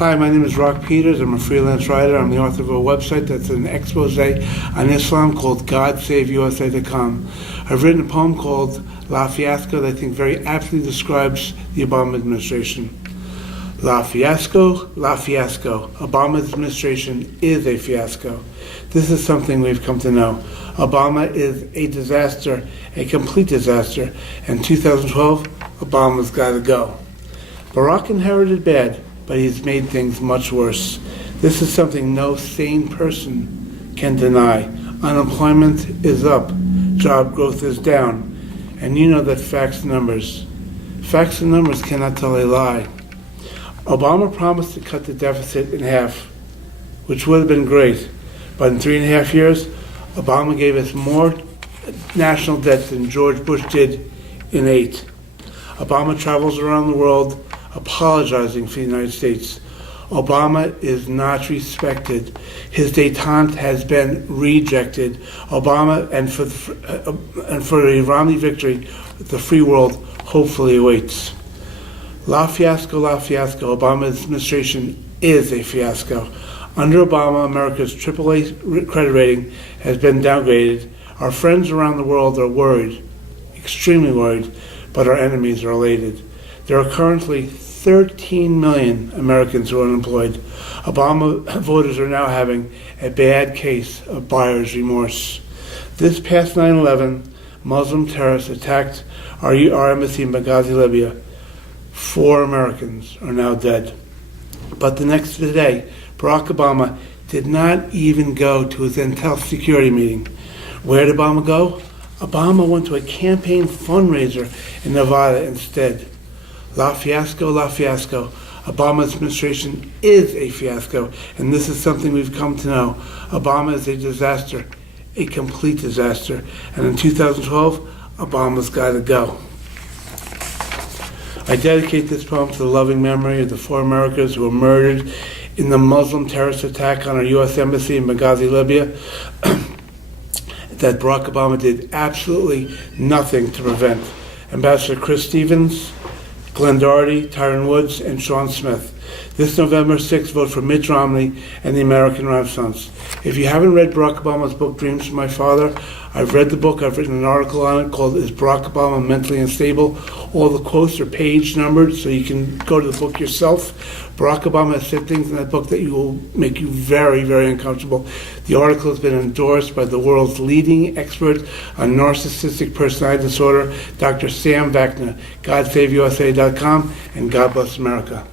Hi, my name is Rock Peters. I'm a freelance writer. I'm the author of a website that's an expose on Islam called GodSaveUSA.com. I've written a poem called La Fiasco that I think very aptly describes the Obama administration. La Fiasco, Obama's administration is a fiasco. This is something we've come to know. Obama is a disaster, a complete disaster. In 2012, Obama's got to go. Barack inherited bad, but he's made things much worse. This is something no sane person can deny. Unemployment is up, job growth is down, and you know that facts and numbers cannot tell a lie. Obama promised to cut the deficit in half, which would have been great, but in 3.5 years, Obama gave us more national debt than George Bush did in 8. Obama travels around the world apologizing for the United States. Obama is not respected. His détente has been rejected. Obama, and for a Romney victory, the free world hopefully awaits. La fiasco, Obama's administration is a fiasco. Under Obama, America's AAA credit rating has been downgraded. Our friends around the world are worried, extremely worried, but our enemies are elated. There are currently 13 million Americans who are unemployed. Obama voters are now having a bad case of buyer's remorse. This past 9/11, Muslim terrorists attacked our embassy in Benghazi, Libya. 4 Americans are now dead. But the next day, Barack Obama did not even go to his Intel security meeting. Where did Obama go? Obama went to a campaign fundraiser in Nevada instead. La fiasco, Obama's administration is a fiasco, and this is something we've come to know. Obama is a disaster, a complete disaster, and in 2012, Obama's got to go. I dedicate this poem to the loving memory of the 4 Americans who were murdered in the Muslim terrorist attack on our U.S. Embassy in Benghazi, Libya, that Barack Obama did absolutely nothing to prevent. Ambassador Chris Stevens, Glenn Doherty, Tyron Woods, and Sean Smith. This November 6th, vote for Mitt Romney and the American Renaissance. If you haven't read Barack Obama's book, Dreams from My Father, I've read the book. I've written an article on it called Is Barack Obama Mentally Unstable? All the quotes are page numbered, so you can go to the book yourself. Barack Obama has said things in that book that will make you very, very uncomfortable. The article has been endorsed by the world's leading expert on narcissistic personality disorder, Dr. Sam Vaknin. GodSaveUSA.com, and God bless America.